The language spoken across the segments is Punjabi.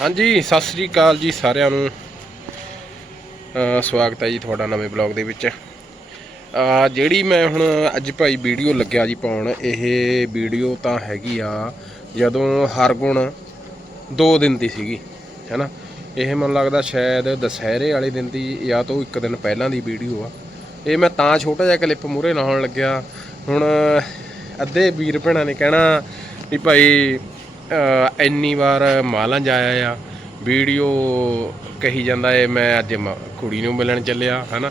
ਹਾਂਜੀ, ਸਤਿ ਸ੍ਰੀ ਅਕਾਲ ਜੀ ਸਾਰਿਆਂ ਨੂੰ। ਸਵਾਗਤ ਹੈ ਜੀ ਤੁਹਾਡਾ ਨਵੇਂ ਬਲੌਗ ਦੇ ਵਿੱਚ। ਜਿਹੜੀ ਮੈਂ ਹੁਣ ਅੱਜ ਭਾਈ ਵੀਡੀਓ ਲੱਗਿਆ ਜੀ ਪਾਉਣ, ਇਹ ਵੀਡੀਓ ਤਾਂ ਹੈਗੀ ਆ ਜਦੋਂ ਹਰਗੁਣ 2 ਦਿਨ ਦੀ ਸੀਗੀ, ਹੈਨਾ? ਇਹ ਮੈਨੂੰ ਲੱਗਦਾ ਸ਼ਾਇਦ ਦਸਹਿਰੇ ਵਾਲੇ ਦਿਨ ਦੀ ਜਾਂ ਤੋਂ ਇੱਕ ਦਿਨ ਪਹਿਲਾਂ ਦੀ ਵੀਡੀਓ ਆ। ਇਹ ਮੈਂ ਤਾਂ ਛੋਟਾ ਜਿਹਾ ਕਲਿੱਪ ਮੂਰੇ ਲਾਉਣ ਲੱਗਿਆ। ਹੁਣ ਅੱਧੇ ਵੀਰ ਭੈਣਾਂ ਨੇ ਕਹਿਣਾ ਵੀ ਭਾਈ ਇੰਨੀ ਵਾਰ ਮਾਲਾਂ ਜਾਇਆ ਆ। ਵੀਡੀਓ ਕਹੀ ਜਾਂਦਾ ਏ, ਮੈਂ ਅੱਜ ਕੁੜੀ ਨੂੰ ਮਿਲਣ ਚੱਲਿਆ, ਹਨਾ।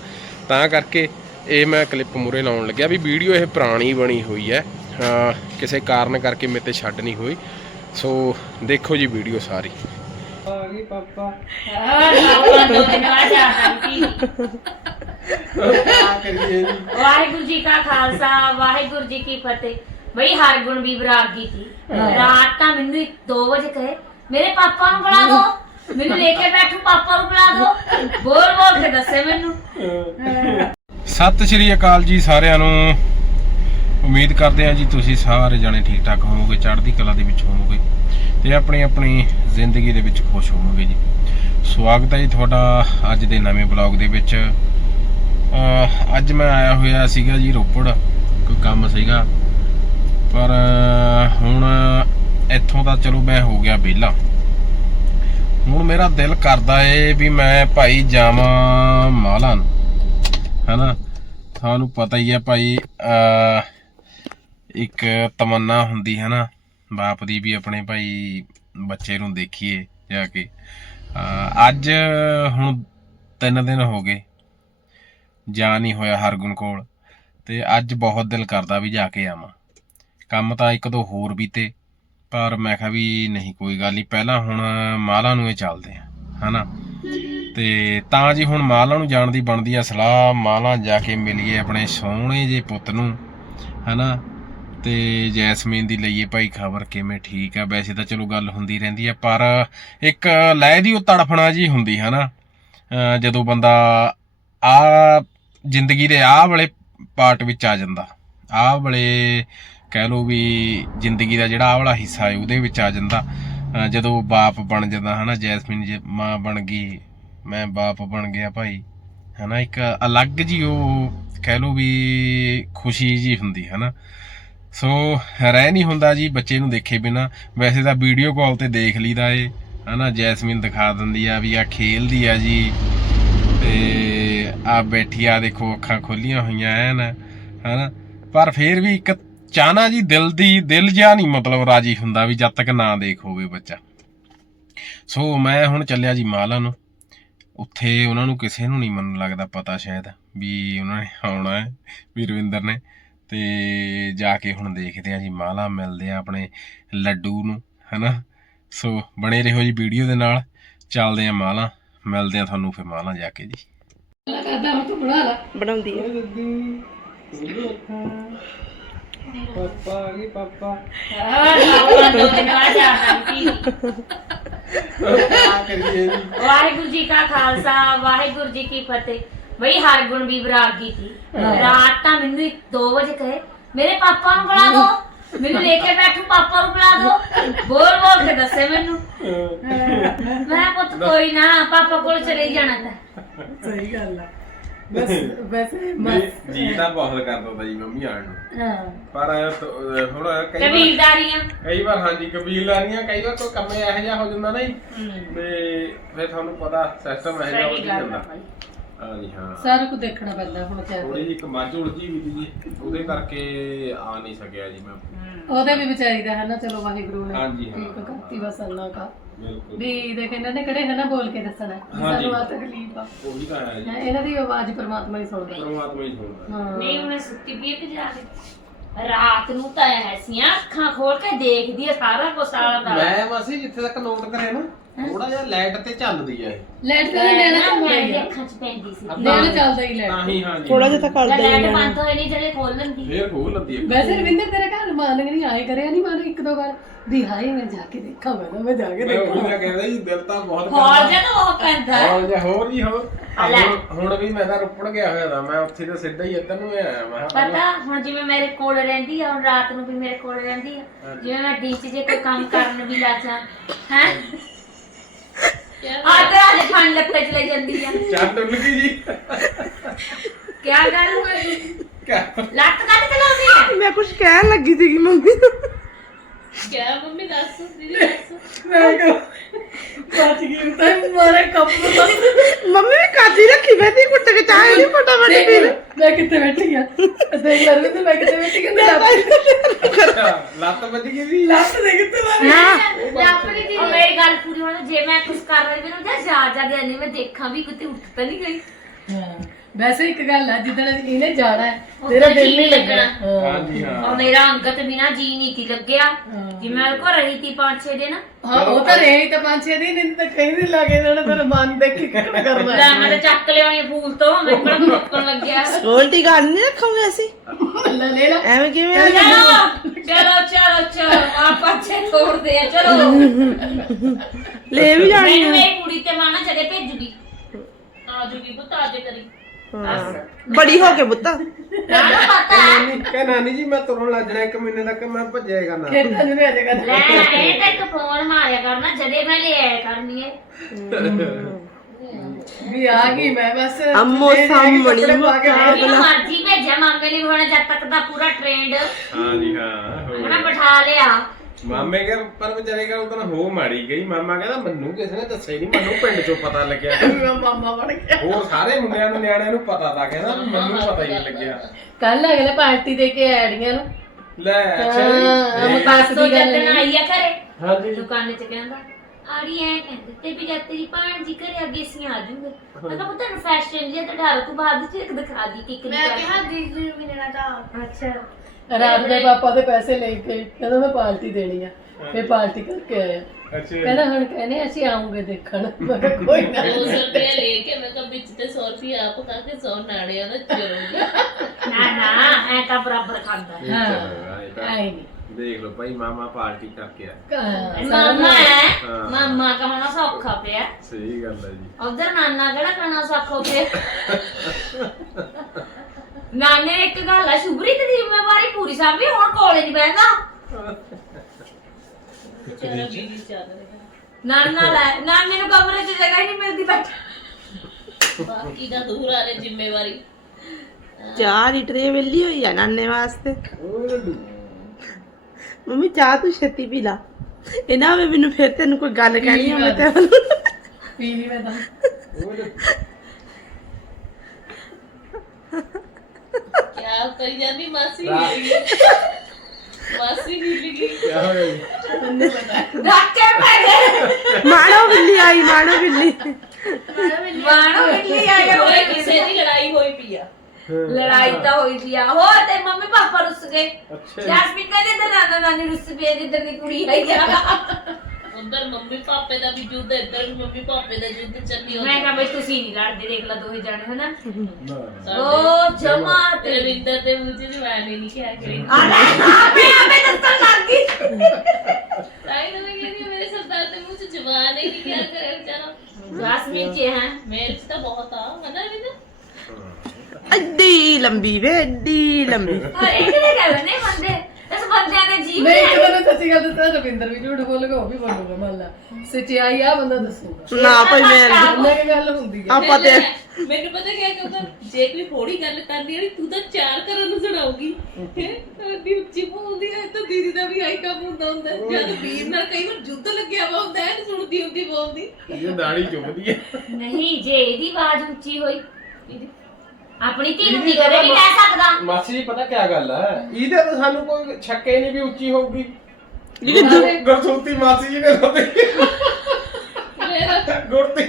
ਤਾਂ ਕਰਕੇ ਇਹ ਮੈਂ ਕਲਿੱਪ ਮੂਰੇ ਲਾਉਣ ਲੱਗਿਆ ਵੀ ਵੀਡੀਓ ਇਹ ਪੁਰਾਣੀ ਬਣੀ ਹੋਈ ਹੈ ਕਿਸੇ ਕਾਰਨ ਕਰਕੇ ਮੇਰੇ ਤੇ ਛੱਡ ਨਹੀਂ ਹੋਈ। ਸੋ, ਦੇਖੋ ਜੀ ਵੀਡੀਓ ਸਾਰੀ। ਆ ਗਈ ਪਾਪਾ ਵਾਹਿਗੁਰੂ ਜੀ ਕਾ ਖਾਲਸਾ, ਵਾਹਿਗੁਰੂ ਜੀ ਕੀ ਫਤਿਹ। ਬਈ ਹਰਗੁਣ ਵੀ ਬਰਾਗੀ ਸੀ ਰਾਤ ਤਾਂ ਮੈਨੂੰ 2 ਵਜੇ ਕਹੇ ਮੇਰੇ ਪਾਪਾ ਨੂੰ ਬੁਲਾ ਦੋ। ਮੈਨੂੰ ਲੈ ਕੇ ਬੈਠੂ ਪਾਪਾ ਨੂੰ ਬੁਲਾ ਦੋ। ਬੋਲ ਬੋਲ ਕੇ ਦੱਸੇ ਮੈਨੂੰ। ਸਤਿ ਸ਼੍ਰੀ ਅਕਾਲ ਜੀ ਸਾਰਿਆਂ ਨੂੰ। ਉਮੀਦ ਕਰਦੇ ਹਾਂ ਜੀ ਤੁਸੀਂ ਸਾਰੇ ਜਣੇ ਠੀਕ ਠਾਕ ਹੋਵੋਗੇ ਚੜ੍ਹਦੀ ਕਲਾ ਦੇ ਵਿੱਚ ਹੋਵੋਗੇ ਤੇ ਆਪਣੀ ਆਪਣੀ ਜ਼ਿੰਦਗੀ ਦੇ ਵਿੱਚ ਖੁਸ਼ ਹੋਵੋਗੇ ਜੀ। ਸਵਾਗਤ ਹੈ ਜੀ ਤੁਹਾਡਾ ਅੱਜ ਦੇ ਨਵੇਂ ਬਲੌਗ ਦੇ ਵਿੱਚ। ਅੱਜ ਮੈਂ ਆਇਆ ਹੋਇਆ ਸੀਗਾ ਜੀ ਰੋਪੜ ਕੋਈ ਕੰਮ ਸੀਗਾ। ਪਰ ਹੁਣ ਇੱਥੋਂ ਤਾਂ ਚਲੋ ਮੈਂ ਹੋ ਗਿਆ ਵਿਹਲਾ। ਹੁਣ ਮੇਰਾ ਦਿਲ ਕਰਦਾ ਏ ਵੀ ਮੈਂ ਭਾਈ ਜਾਵਾਂ ਮਾਲਾਂ ਨੂੰ ਹਨਾ? ਤੁਹਾਨੂੰ ਪਤਾ ਹੀ ਆ ਭਾਈ ਅ ਇੱਕ ਤਮੰਨਾ ਹੁੰਦੀ ਹੈ ਨਾ ਬਾਪ ਦੀ ਵੀ ਆਪਣੇ ਭਾਈ ਬੱਚੇ ਨੂੰ ਦੇਖੀਏ ਜਾ ਕੇ। ਅ, ਅੱਜ ਹੁਣ ਤਿੰਨ ਦਿਨ ਹੋ ਗਏ। ਜਾ ਨਹੀਂ ਹੋਇਆ ਹਰਗੁਣ ਕੋਲ। ਤੇ ਅੱਜ ਬਹੁਤ ਦਿਲ ਕਰਦਾ ਵੀ ਜਾ ਕੇ ਆਵਾਂ। ਕੰਮ ਤਾਂ ਇੱਕ ਦੋ ਹੋਰ ਵੀ ਤੇ ਪਰ ਮੈਂ ਕਿਹਾ ਵੀ ਨਹੀਂ, ਕੋਈ ਗੱਲ ਨਹੀਂ। ਪਹਿਲਾਂ ਹੁਣ ਮਾਲਾ ਨੂੰ ਇਹ ਚੱਲਦੇ ਆ, ਹਨਾ? ਤੇ ਤਾਂ ਜੀ ਹੁਣ ਮਾਲਾ ਨੂੰ ਜਾਣ ਦੀ ਬਣਦੀ ਆ ਸਲਾਹ, ਮਾਲਾ ਜਾ ਕੇ ਮਿਲੀਏ ਆਪਣੇ ਸੋਹਣੇ ਜੇ ਪੁੱਤ ਨੂੰ, ਹਨਾ? ਤੇ ਜੈਸਮੀਨ ਦੀ ਲਈਏ ਭਾਈ ਖਬਰ ਕਿਵੇਂ ਠੀਕ ਆ? ਵੈਸੇ ਤਾਂ ਚਲੋ ਗੱਲ ਹੁੰਦੀ ਰਹਿੰਦੀ ਆ, ਪਰ ਇੱਕ ਲਹਿ ਦੀ ਉਹ ਤੜਫਣਾ ਜੀ ਹੁੰਦੀ, ਹਨਾ? ਅਹ ਜਦੋਂ ਬੰਦਾ ਆ ਜ਼ਿੰਦਗੀ ਦੇ ਆ ਵਾਲੇ ਪਾਰਟ ਵਿੱਚ ਆ ਜਾਂਦਾ, ਆ ਵਾਲੇ ਕਹਿ ਲੋ ਵੀ ਜ਼ਿੰਦਗੀ ਦਾ ਜਿਹੜਾ ਆ ਵਾਲਾ ਹਿੱਸਾ ਹੈ, ਉਹਦੇ ਵਿੱਚ ਆ ਜਾਂਦਾ। ਜਦੋਂ ਬਾਪ ਬਣ ਜਾਂਦਾ, ਹਨਾ, ਜੈਸਮੀਨ ਜੇ ਮਾਂ ਬਣ ਗਈ, ਮੈਂ ਬਾਪ ਬਣ ਗਿਆ ਭਾਈ, ਹਨਾ, ਇੱਕ ਅਲੱਗ ਜੀ ਉਹ ਕਹਿ ਲੋ ਵੀ ਖੁਸ਼ੀ ਜੀ ਹੁੰਦੀ, ਹਨਾ। ਸੋ ਰਹਿ ਨਹੀਂ ਹੁੰਦਾ ਜੀ ਬੱਚੇ ਨੂੰ ਦੇਖੇ ਬਿਨਾ। ਵੈਸੇ ਤਾਂ ਵੀਡੀਓ ਕਾਲ ਤੇ ਦੇਖ ਲਈਦਾ ਏ, ਹਨਾ, ਜੈਸਮੀਨ ਦਿਖਾ ਦਿੰਦੀ ਆ ਵੀ ਆ ਖੇਲਦੀ ਆ ਜੀ। ਤੇ ਆ ਬੈਠੀ ਆ ਦੇਖੋ, ਅੱਖਾਂ ਖੋਲੀਆਂ ਹੋਈਆਂ ਐਨ, ਹਨਾ। ਪਰ ਫੇਰ ਵੀ ਇੱਕ ਚਾਹਨਾ ਜੀ ਦਿਲ ਦੀ ਦਿਲ ਜਿਆ ਨਹੀਂ ਮਤਲਬ ਰਾਜੀ ਹੁੰਦਾ ਵੀ ਜਦ ਤੱਕ ਨਾ ਦੇਖ ਹੋਵੇ ਬੱਚਾ। ਸੋ ਮੈਂ ਹੁਣ ਚੱਲਿਆ ਜੀ ਮਾਲਾ ਨੂੰ। ਉੱਥੇ ਉਹਨਾਂ ਨੂੰ ਕਿਸੇ ਨੂੰ ਨਹੀਂ ਮੈਨੂੰ ਲੱਗਦਾ ਪਤਾ ਸ਼ਾਇਦ ਵੀ ਉਹਨਾਂ ਨੇ ਆਉਣਾ ਹੈ ਵੀ ਰਵਿੰਦਰ ਨੇ। ਤੇ ਜਾ ਕੇ ਹੁਣ ਦੇਖਦੇ ਆ ਜੀ ਮਾਲਾ ਮਿਲਦੇ ਆ ਆਪਣੇ ਲੱਡੂ ਨੂੰ ਹਨਾ? ਸੋ ਬਣੇ ਰਹੋ ਜੀ ਵੀਡੀਓ ਦੇ ਨਾਲ। ਚੱਲਦੇ ਆ ਮਾਲਾ ਮਿਲਦੇ ਆ ਤੁਹਾਨੂੰ ਫਿਰ ਮਾਲਾ ਜਾ ਕੇ ਜੀ। ਬਣਾਉਂਦੀ ਹੈ ਪਾਪਾ ਆ ਗਈ ਪਾਪਾ। ਵਾਹਿਗੁਰੂ ਜੀ ਕਾ ਖਾਲਸਾ ਵਾਹਿਗੁਰੂ ਜੀ ਕੀ ਫਤਿਹ। ਬਈ ਹਰਗੁਣ ਵੀ ਬਰਾਗੀ ਸੀ ਰਾਤ ਤਾਂ ਮੈਨੂੰ 2 ਵਜੇ ਕਹੇ ਮੇਰੇ ਪਾਪਾ ਨੂੰ ਬੁਲਾ ਦੋ। ਮੈਨੂੰ ਲੈ ਕੇ ਬੈਠੂ ਪਾਪਾ ਨੂੰ ਬੁਲਾ ਦੋ। ਬੋਲ ਬੋਲ ਕੇ ਦੱਸੇ ਮੈਨੂੰ। ਮੈਂ ਪੁੱਤ ਕੋਈ ਨਾ ਪਾਪਾ ਕੋਲ ਚਲੇ ਜਾਣਾ ਤਾਂ। ਸਹੀ ਗੱਲ ਆ। ਬਸ ਵੈਸੇ ਮਸ ਜੀ ਤਾਂ ਬਹੁਤ ਕਰਦਾ ਤਾ ਜੀ ਮੰਮੀ ਆਣ ਨੂੰ। ਹਾਂ। ਪਰ ਹੁਣ ਕਈ ਵਾਰ ਕਬੀਲਦਾਰੀਆਂ। ਕਈ ਵਾਰ ਹਾਂਜੀ ਕਬੀਲਦਾਰੀਆਂ ਕਈ ਵਾਰ ਕੋਈ ਕੰਮ ਇਹੋ ਜਿਹਾ ਹੋ ਜਾਂਦਾ ਨਹੀਂ ਤੇ ਫਿਰ ਤੁਹਾਨੂੰ ਪਤਾ ਸਿਸਟਮ ਇਹੋ ਜਿਹਾ ਹੋ ਸਹੀ ਗੱਲ ਆ ਜਾਂਦਾ ਭਾਈ ਹਾਂਜੀ ਹਾਂ। ਸਾਰਾ ਕੁਝ ਦੇਖਣਾ ਪੈਂਦਾ ਹੁਣ ਕਿਆ ਥੋੜੀ ਜਿਹੀ ਇੱਕ ਮੱਝ ਉਲਝੀ ਵੀ ਸੀ ਜੀ ਉਹਦੇ ਕਰਕੇ ਆ ਨਹੀਂ ਸਕਿਆ ਜੀ ਮੈਂ। ਉਹਦੇ ਵੀ ਵਿਚਾਰੀ ਦਾ ਹੈ ਨਾ ਚਲੋ ਵਾਹਿਗੁਰੂ ਨੇ ਹਾਂਜੀ, ਹਾਂ। ਠੀਕ ਕਰਤੀ ਬਸ ਅੱਲਾ ਕਾ ਬਿਲਕੁਲ। ਵੀ ਦੇਖ ਇਹਨਾਂ ਨੇ ਕਿਹੜੇ ਹੈ ਨਾ ਬੋਲ ਕੇ ਦੱਸਣਾ ਵੀ ਹਾਂਜੀ। ਸਾਨੂੰ ਆ ਤਕਲੀਫ ਆ। ਉਹੀ ਤਾਂ ਹੈ ਜੀ। ਹੈਂ, ਇਹਨਾਂ ਦੀ ਆਵਾਜ਼ ਪਰਮਾਤਮਾ ਹੀ ਸੁਣਦਾ ਪਰਮਾਤਮਾ ਹੀ ਸੁਣਦਾ ਹਾਂ। ਨਹੀਂ ਮੈਂ ਸੁੱਤੀ ਪਈ ਤੇ ਜਾ ਕੇ? ਰਾਤ ਨੂੰ ਤਾਂ ਐਸੀਆਂ ਅੱਖਾਂ ਖੋਲ ਕੇ ਦੇਖਦੀ ਆ ਸਾਰਾ ਸਾਰਾ ਦਾ। ਮੈਂ ਮਾਸੀ ਜਿੱਥੇ ਤੱਕ ਨੋਟ ਕਰੇ ਨਾ। ਥੋੜਾ ਜਿਹਾ ਲਾਈਟ ਤੇ ਚੱਲਦੀ ਆ ਇਹ। ਲੈਟ ਤੇ ਨੇੜੇ ਚੱਲਦਾ ਮੈਂ ਹੀ ਆ। ਅੱਖਾਂ 'ਚ ਪੈਂਦੀ ਸੀ। ਨੇੜੇ ਚੱਲਦਾ ਹੀ ਲੈਟ ਤਾਂ ਹੀ ਹਾਂ ਜੀ। ਥੋੜਾ ਜਿਹਾ ਤਾਂ ਕਰਦਾ ਹੀ ਲੈਟ ਬੰਦ ਹੋਏ ਨਹੀਂ ਜਿਹੜੇ ਖੋਲਣ ਦੀ ਫੇਰ ਖੋਲ ਲੰਦੀ ਵੈਸੇ ਰਵਿੰਦਰ ਤੇਰੇ ਘਰ ਮਾਨ ਨਹੀਂ ਆਏ ਕਰਿਆ ਨਹੀਂ ਮਾਨ ਇੱਕ ਦੋ ਵਾਰ? ਵੀ ਹਾਏ ਮੈਂ ਜਾ ਕੇ ਦੇਖਾਂ ਮੈਂ ਕਿਹਾ ਮੈਂ ਜਾ ਕੇ ਮੈਂ ਦੇਖਾਂ। ਉਹੀ ਤਾਂ ਕਹਿੰਦਾ ਜੀ ਦਿਲ ਤਾਂ ਬਹੁਤ ਖੋਲ ਜੇ ਤਾਂ ਉਹ ਪੈਂਦਾ ਹੋਰ ਜੀ ਹੋਰ ਜੀ ਹੋਰ। ਆ ਲੈ। ਹੁਣ- ਹੁਣ ਵੀ ਮੈਂ ਤਾਂ ਰੁੱਪੜ ਗਿਆ ਹੋਇਆ ਦਾ ਮੈਂ ਉੱਥੇ ਤਾਂ ਸਿੱਧਾ ਹੀ ਇੱਧਰ ਨੂੰ ਹੀ ਆਇਆ ਮੈਂ ਕਿਹਾ ਪਹਿਲਾਂ- ਪਤਾ ਹੁਣ ਜਿਵੇਂ ਮੇਰੇ ਕੋਲ ਰਹਿੰਦੀ ਆ ਹੁਣ ਰਾਤ ਨੂੰ ਵੀ ਮੇਰੇ ਕੋਲ ਰਹਿੰਦੀ ਆ। ਜਿਵੇਂ ਮੈਂ ਡੀਚ ਜੇ ਕੋਈ ਕੰਮ ਕਰਨ ਵੀ ਲੱਗ ਜਾ ਹੈ? ਲੱਤੇ ਚਲੇ ਜਾਂਦੀ ਆ। ਚੱਟ ਉੱਲ ਗਈ ਜੀ। ਕਿਆ ਗੱਲ ਹੋਈ? ਕਿਆ? ਲੱਤ ਕੱਟ ਚਲਾਉਂਦੀ ਆ? ਮੈਂ ਕੁਝ ਕਹਿਣ ਲੱਗੀ ਸੀਗੀ ਮੰਮੀ ਨੂੰ। ਕਿਆ ਮੰਮੀ ਦੱਸ ਦੀਦੀ ਦੱਸ। ਮੈਂ ਕਿਹਾ ਬਚ ਗਈ ਤਾਂ ਮਾਰੇ ਕੱਪ ਨੂੰ ਬਸ ਮੰਮੀ ਵੀ ਕਾਦੀ ਰੱਖੀ ਬੈਠੀ ਕੁੱਟ ਕੇ ਚਾਹ ਨਹੀਂ ਫਟਾਫਟ ਦੇਖ ਪੀ ਮੈਂ ਕਿੱਥੇ ਬੈਠੀ ਆ? ਦੇਖ ਲੈ ਰਵਿੰਦਰ ਮੈਂ ਕਿੱਥੇ ਬੈਠੀ ਕਹਿੰਦੀ ਲੱਤ। ਵੱਜ ਗਈ ਸੀ। ਲੱਤ ਦੇ ਕਿੱਥੇ ਮਾਰੀ ਉਹ ਮੇਰੀ ਗੱਲ ਪੂਰੀ ਹੋਣਾ ਜੇ ਮੈਂ ਕੁਝ ਕਰ ਰਹੀ ਮੈਨੂੰ ਜਾਂ ਜਾ ਜਾ ਦੇ ਨਹੀਂ ਮੈਂ ਦੇਖਾਂ ਵੀ ਕਿਤੇ ਉੱਠ ਤਾਂ ਨਹੀਂ ਗਈ। ਹਾਂ। ਵੈਸੇ ਇੱਕ ਗੱਲ ਆ ਜਿੱਦਣ ਇਹਨੇ ਜਾਣਾ ਹੈ ਤੇਰਾ ਤਾਂ ਦਿਲ ਜੀ ਨਹੀਂ ਲੱਗਣਾ। ਹਾਂ। ਹਾਂਜੀ ਔਰ ਹਾਂ ਮੇਰਾ ਅੰਗਤ ਬਿਨਾ ਜੀ ਨਹੀਂ ਸੀ ਲੱਗਿਆ। ਜਿਵੇਂ ਮੈਂ ਕੋ ਰਹੀ ਸੀ 5-6 ਦਿਨ। ਹਾਂ ਉਹ ਤਾਂ ਰਹੀ ਤਾਂ ਪੰਜ ਛੇ ਦਿਨ ਤਾਂ ਕहीं ਨਹੀਂ ਲੱਗੇ ਇਹਨਾਂ ਨੇ ਤੇਰਾ ਮਨ ਦੇਖ ਕੇ ਕਿਹੜਾ ਕਰਨਾ ਲੈ ਮੈਂ ਤਾਂ ਚੱਕ ਲਿਆਉਣੀ ਫੂਲ ਤੋਂ ਮੇਰੇ ਕੋਲ ਮੁੱਕਣ ਲੱਗਿਆ। ਉਲਟੀ ਗੱਲ ਨਹੀਂ ਰੱਖਾਂਗੇ ਅਸੀਂ? ਲੈ ਲੈ ਲਾ। ਐਵੇਂ ਕਿਵੇਂ ਆ? ਚਲੋ ਚਲੋ ਚਲੋ ਚਲੋ ਆਪਾਂ ਛੇ ਤੋੜਦੇ ਆ ਚਲੋ। ਲੈ ਵੀ ਜਾਣੀ ਮੈਨੂੰ ਆ ਇਹ ਕੁੜੀ ਤੇ ਮਾਨਾ ਜਦੇ ਭੇਜੂਗੀ। ਆਜੂਗੀ ਪੁੱਤ ਆਜੇ ਕਰੀ। ਹਾਂ। ਬੜੀ ਹੋ ਕੇ ਪੁੱਤ। ਨਾ ਨਾ ਪਤਾ ਹੈ। ਨਾਨੀ ਕਹ ਨਾਨੀ ਜੀ ਮੈਂ ਤੁਰਨ ਲੱਗ ਜਾਣਾ ਇੱਕ ਮਹੀਨੇ ਤੱਕ ਮੈਂ ਭੱਜਿਆ ਕਰਨਾ ਖੇਤਾਂ ਨੂੰ ਭੇਜ ਕਰ ਲੈ ਇਹ ਤਾਂ ਇੱਕ ਫੋਨ ਮਾਰਿਆ ਕਰਨਾ ਜਦੇ ਮੈਂ ਲੈ ਆਇਆ ਕਰਨੀ ਹੈ। ਵੀ ਆ ਗਈ ਮੈਂ ਬਸ। ਅੰਮੋ ਜਾ ਸਾਹਮਣੀ ਮਰਜ਼ੀ ਭੇਜਿਆ ਮਾਮੇ ਨੇ ਵੀ ਹੁਣ ਜਦ ਤੱਕ ਦਾ ਪੂਰਾ ਟ੍ਰੈਂਡ ਹਾਂ ਹੋ ਉਹਨੇ ਗਿਆ। ਬਿਠਾ ਲਿਆ। ਮਾਮੇ ਕੇ ਪਰ ਵਿਚਾਰੇ ਕਾ ਉਦੋਂ ਹੋ ਮਾੜੀ ਗਈ। ਮਾਮਾ ਕਹਿੰਦਾ ਮੈਨੂੰ ਕਿਸੇ ਨੇ ਦੱਸਿਆ ਹੀ ਨਹੀਂ ਮੈਨੂੰ ਪਿੰਡ ਚੋਂ ਪਤਾ ਲੱਗਿਆ। ਮੈਂ ਮਾਮਾ ਬਣ ਗਿਆ। ਹੋਰ ਸਾਰੇ ਮੁੰਡਿਆਂ ਨੂੰ ਨਿਆਣਿਆਂ ਨੂੰ ਪਤਾ ਤਾਂ ਕਹਿੰਦਾ ਵੀ ਮੈਨੂੰ ਪਤਾ ਹੀ ਨਹੀਂ ਲੱਗਿਆ। ਕੱਲ ਅਗਲੇ ਪਾਰਟੀ ਦੇ ਕੇ ਆੜੀਆਂ ਨੂੰ। ਲੈ ਅੱਛਾ ਹਾਂ, ਜੀ ਤਾਂ- ਪਰਸੋਂ ਜਦ ਆਈ ਆ ਘਰੇ? ਹਾਂਜੀ। ਦੁਕਾਨ 'ਚ ਕਹਿੰਦਾ। ਆੜੀ ਐ ਕਹਿੰਦੇ ਤੇ ਵੀ ਜਦ ਤੇਰੀ ਭਾਣ ਜੀ ਘਰੇ ਅੱਗੇ ਅਸੀਂ ਆ ਜੂਗੇ। ਮੈਂ ਕਿਹਾ ਪੁੱਤ ਨੂੰ ਫੈਸ਼ਨ ਜਿਹਾ ਤੇ ਡਰ ਤੂੰ ਬਾਅਦ ਚ ਇੱਕ ਦਿਖਾ ਦੀ ਕਿ ਕਿੰਨੀ ਮੈਂ ਕਿਹਾ ਦੀਦੀ ਨੂੰ ਵੀ ਲੈਣਾ ਚਾਹ ਅੱਛਾ। ਰਾਤ ਦੇ ਪਾਪਾ ਦੇ ਪੈਸੇ ਲੈ ਕੇ ਕਹਿੰਦਾ ਮੈਂ ਪਾਰਟੀ ਦੇਣੀ ਆ। ਫੇ ਪਾਰਟੀ ਕਰਕੇ ਆਇਆ। ਅੱਛਾ। ਕਹਿੰਦਾ ਹੁਣ ਕਹਿੰਦੇ ਅਸੀਂ ਆਉਂਗੇ ਦੇਖਣ। ਮੈਂ ਕਿਹਾ ਕੋਈ ਨਾ। 200 ਰੁਪਏ ਲੈ ਕੇ ਮੈਂ ਕਿਹਾ ਵਿੱਚ ਤੇ 100 ਰੁਪਏ ਆਪ ਕਾ ਕੇ 100 ਨਾੜਿਆਂ ਦਾ ਚਲੋ ਨਾ ਨਾ ਐ ਤਾਂ ਬਰਾਬਰ ਖਾਂਦਾ। ਹਾਂ। ਹਾਂ ਆਈ ਨਹੀਂ ਦੇਖ ਲਓ ਭਾਈ ਮਾਮਾ ਪਾਰਟੀ ਕਰਕੇ ਆ ਮਾਮਾ ਹੈ। ਹਾਂ। ਮਾਮਾ ਕਹਣਾ ਸੌਖਾ ਪਿਆ। ਸਹੀ ਗੱਲ ਹੈ ਜੀ। ਉਧਰ ਨਾਨਾ ਕਿਹੜਾ ਕਹਣਾ ਸੌਖਾ ਪਿਆ? ਨਾਨੇ ਨੇ ਇੱਕ ਗੱਲ ਆ ਸ਼ੁਭਰੀ ਦੀ ਜ਼ਿੰਮੇਵਾਰੀ ਪੂਰੀ ਸਾਂਭੀ ਹੁਣ ਕੋਲੇ ਨਹੀਂ ਬਹਿੰਦਾ ਵਿਚਾਰਾ ਬੀਜੀ ਚੱਲ ਰਿਹਾ। ਨਾਨਾ ਲੈ ਨਾਨੇ ਨੂੰ ਕਮਰੇ 'ਚ ਜਗ੍ਹਾ ਹੀ ਨਹੀਂ ਮਿਲਦੀ ਬੈਠ। ਬਾਕੀ ਦਾ ਦੂਰ ਆ ਰਹੀ ਜ਼ਿੰਮੇਵਾਰੀ। ਚਾਹ ਦੀ ਟਰੇ ਵੇਲੀ ਹੋਈ ਆ ਨਾਨੇ ਵਾਸਤੇ। ਮੰਮੀ ਚਾਹ ਤੂੰ ਛੇਤੀ ਪੀ ਲਾ। ਇਹ ਨਾ ਹੋਵੇ ਮੈਨੂੰ ਫਿਰ ਤੈਨੂੰ ਕੋਈ ਗੱਲ ਕਹਿਣੀ ਹੋਵੇ ਤੇ ਪੀ ਲਈ ਮੈਂ ਤਾਂ। ਕਿਆ ਕਰੀ ਜਾਂਦੀ ਮਾਸੀ ਗਈ ਮਾਸੀ ਹਿੱਲ ਗਈ ਕੀ ਹੋ ਜੀ? ਡਾਕੇ ਪੈ ਗਏ। ਮਾਣੋ ਬਿੱਲੀ ਆਈ ਮਾਣੋ ਬਿੱਲੀ। ਮਾਣੋ ਬਿੱਲੀ। ਆ ਗਿਆ ਹੋਏ ਹੋਏ ਕਿਸੇ ਦੀ ਲੜਾਈ ਹੋਈ ਪਈ ਆ। ਲੜਾਈ ਤਾਂ ਹੋਈ ਸੀ ਆ। ਹੋਰ ਤੇ ਮੰਮੀ ਰੁੱਸ ਗਏ ਅੱਛਾ ਜੈਸਮੀਨ ਕਹਿੰਦੀ ਤੇ ਨਾਨਾ ਨਾਨੀ ਰੁੱਸ ਪਏ ਜਿੱਦਣ ਦੀ ਕੁੜੀ ਆਈ ਆ। ਉਧਰ ਮੰਮੀ ਪਾਪੇ ਦਾ ਵੀ ਜੁੱਧ ਇੱਧਰ ਵੀ ਮੰਮੀ ਪਾਪੇ ਦਾ ਜੁੱਧ ਚੱਲੀ ਮੈਂ ਕਿਹਾ ਬਈ ਤੁਸੀਂ ਨਹੀਂ ਲੜਦੇ ਦੇਖ ਲਾ ਦੋਹੇ ਜਾਣੇ ਹਨਾ? ਨਾ ਉਹ ਜਮਾ ਤੇ ਰਵਿੰਦਰ ਦੇ ਮੂੰਹ 'ਚ ਜਵਾਨ ਹੀ ਨਹੀਂ ਕਿਹਾ ਕਰੀ ਆ ਲੈ ਆਪੇ ਆਪੇ ਦੱਸਣ ਲੱਗ ਗਈ। ਤਾਈ ਨੂੰ ਮੈਂ ਕਹਿੰਦੀ ਹਾਂ, ਮੇਰੇ ਸਰਦਾਰ ਦੇ ਮੂੰਹ 'ਚ ਜਵਾਨ ਹੀ ਨਹੀਂ ਕਿਹਾ ਕਰੇ ਵਿਚਾਰਾ। ਜੈਸਮੀਨ ਚ ਹੈ। ਮੇਰੇ 'ਚ ਤਾਂ ਬਹੁਤ ਆ ਹਨਾ ਰਵਿੰਦਰ ਐਡੀ ਲੰਬੀ ਵੇ ਐਡੀ ਲੰਬੀ। ਪਰ ਇਹ ਕਿਹਦੇ ਕਹਿੰਦੇ ਨੇ ਬੰਦੇ। ਇਸ ਬੰਦਿਆਂ ਦੇ ਜੀਵ ਮੈਂ ਇੱਕ ਹੈ ਦਿਨ ਸੱਚੀ ਗੱਲ ਦੱਸਾਂ ਰਵਿੰਦਰ ਵੀ ਝੂਠ ਬੋਲੂਗਾ ਉਹ ਵੀ ਬੋਲੂਗਾ ਮੰਨ ਲਾ। ਸੱਚਾਈ ਆ ਬੰਦਾ ਦੱਸੂਗਾ। ਨਾ ਭਾਈ ਮੈਂ ਇੰਨਾ ਕੀ ਗੱਲ ਹੁੰਦੀ ਆ। ਆਪਾਂ ਤੇ ਮੈਨੂੰ ਪਤਾ ਕਿਆ ਕਹਿੰਦਾ ਜੇ ਕੋਈ ਥੋੜੀ ਗੱਲ ਕਰਨੀ ਹੈ ਤੂੰ ਤਾਂ ਚਾਰ ਕਰਨ ਨੂੰ ਸੁਣਾਉਗੀ ਹੈ? ਅੱਡੀ ਉੱਚੀ ਬੋਲਦੀ ਹੈ ਤਾਂ ਦੀਦੀ ਦਾ ਵੀ ਆਈ ਕੰਮ ਹੁੰਦਾ ਹੁੰਦਾ। ਹੈ। ਜਦ ਵੀਰ ਨਾਲ ਕਈ ਵਾਰ ਜੁੱਧ ਲੱਗਿਆ ਵਾ ਹੁੰਦਾ ਹੈ ਸੁਣਦੀ ਹੁੰਦੀ ਬੋਲਦੀ। ਇਹ ਦਾੜੀ ਚੁੱਭਦੀ ਹੈ ਨਹੀਂ ਜੇ ਇਹਦੀ ਆਵਾਜ਼ ਉੱਚੀ ਹੋਈ ਇਹਦੀ- ਆਪਣੀ ਧੀ ਨੂੰ ਨਹੀਂ ਕਦੇ ਵੀ ਕਹਿ ਸਕਦਾ? ਮਾਸੀ ਜੀ ਪਤਾ ਕੀ ਗੱਲ ਹੈ ਇਹਦੇ ਤਾਂ ਸਾਨੂੰ ਕੋਈ ਸ਼ੱਕ ਹੀ ਨਹੀਂ ਵੀ ਉੱਚੀ ਹੋਊਗੀ। ਜਿਹੜੀ ਗੁਰਸੂਤੀ ਮਾਸੀ ਜੀ ਨੇ ਮੇਰਾ ਗੁਰਤੀ